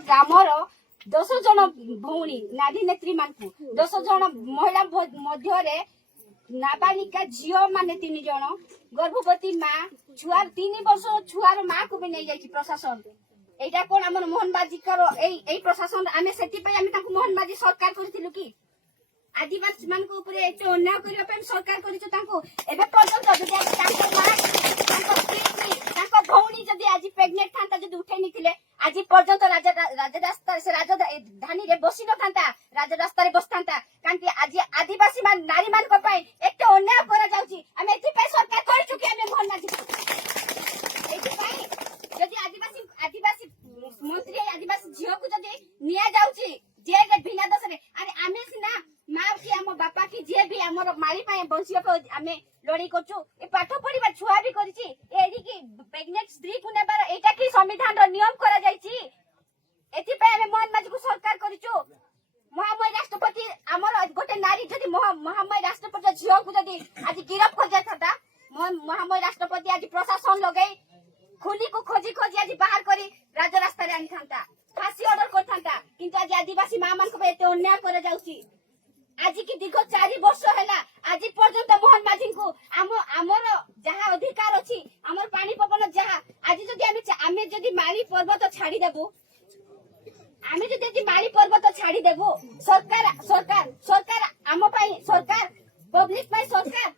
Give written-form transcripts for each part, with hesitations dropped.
grammar 10 जन भौणी नारी नेत्री मानकु 10 जन महिला मध्य नाबालिका झील माने 3 जन गर्भवती माँ छुआर 3 वर्ष छुआर माँ को भी नहीं जाइछि प्रशासन एटा कोन हमर मोहनबाजी करो एई प्रशासन आमे सेति पय आमे ताकु मोहनबाजी सरकार करथिलु कि आदिवासी मान को ऊपर एते अन्याय करिया पे सरकार करिछ तांको एबे पर्यंत जदि तांको माँ तांको भौणी जदि आज प्रेग्नेंट थांता जदि उठै निथिले आज पर्यंत राजरास्ता से राजधानी रे बसी न थांता राजरास्ता रे बसथांता कांति आज आदिवासी मान नारी मान को पय एते अन्याय करा जाउची आमे एति पे सरकार करिछु कि आमे मोहनबाजी एति पय जदि आदिवासी मंत्री आदिवासी झील को जदि निया जाउची जे बिना दस रे अरे आमे सिना माँ की आम बापा की जे भी हमर मारी पाए बंशिया पे आमे लड़ी करछु ए पाठ पढिबा छुआ भी करिछि एडी की प्रेग्नेंट स्त्री को नेबार एटा की संविधान रो नियम करा जाइछि एति पे आमे मोहनबाजी को सरकार करिछु महामय राष्ट्रपति हमर गोटे नारी जदि महामय राष्ट्रपति झील को जदि आज गिरफ्त कर जाता महामय राष्ट्रपति आज प्रशासन लगै खुली को खोजी आज बाहर करी राज रास्ता रे आनी थांता फांसी ऑर्डर कर थांता किंतु आज आदिवासी माँ मान को एते अन्याय करा जाउछि आज की दीर्घ 4 वर्ष हैला आज पर्यंत मोहन माझी को आमर जहा अधिकार अछि आमर पानी पवन जहा आज जदि आमे जदि मारी पर्वत छाड़ी देबो आमे जदि मारी पर्वत छाड़ी देबो सरकार आम पई सरकार पब्लिक पई सरकार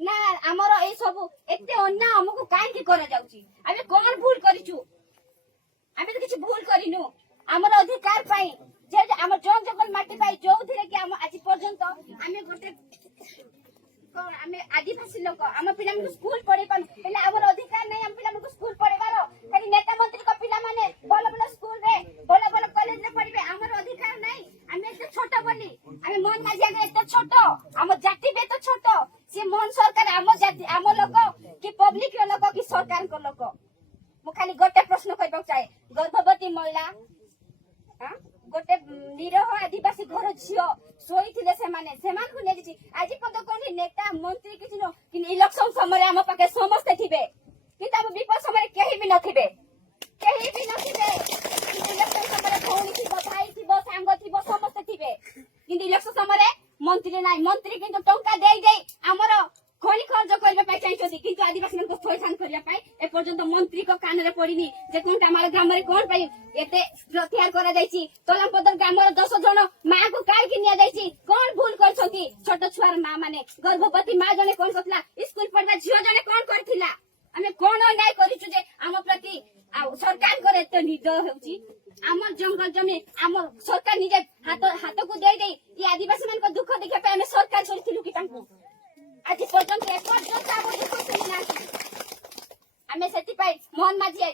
ना आमर ए सब एते अन्याय हमको काहे की करा जाउछि आमे कोन भूल करिछु आमे तो किछ भूल करिनु आमर अधिकार पई जे आम जन जंगल माटी पाई जो थिरे कि आम आज पर्यंत आमे गोटे कोन आमे आदिवासी लोक आम पिला मन स्कूल पढे पान हेला हमर अधिकार नै हम पिला मन स्कूल पढेबारो खाली नेता मंत्री को पिला माने बोल बोल स्कूल रे बोल बोल कॉलेज रे पढिबे हमर अधिकार नै आमे एते छोट बोली आमे मन माझी आगे एते छोट हम जाति बे तो छोट से मोहन सरकार आम जाति आम लोक कि पब्लिक रो लोक कि सरकार को लोक मु खाली गोटे प्रश्न करबा चाहे गर्भवती महिला हां गोटे निरह आदिवासी घर झियो सोईथिले सेमान को नेछि आज पद कोन नेता मंत्री किछि न कि इलेक्शन समय हम पाके समस्त थिबे कि तब विपक्ष समय केही भी नथिबे इलेक्शन समय भौणी थी भाई थी सांग थी समस्त थिबे कि इलेक्शन समय मंत्री नाही मंत्री किंतु टंका देई हमर खनि खर्च करबे पाई चाहिछथि किंतु आदिवासी मन को थोइथान करिया पाई ए पर्यंत मंत्री को कान रे पड़िनी जे कोन हमर ग्राम रे कोन पाई एते प्रत्याहार करा जाईछि तोलापदर ग्राम रे 10 जन मां को काई कि निया जाईछि कोन भूल करछथि छोट छुआर मां माने गर्भवती मां जने कोन करथला स्कूल पढबा झियो जने कोन करथिला हमें कोन अन्याय करिछु जे हम प्रति सरकार करे एते निदय होउछि हमर जंगल जमी हमर सरकार निजे हाथ को देई ई आदिवासी मन को दुख देखे पे हमें सरकार करथिलु कि तांको आज पर्यंत आम दुख आमे से मोहन माझी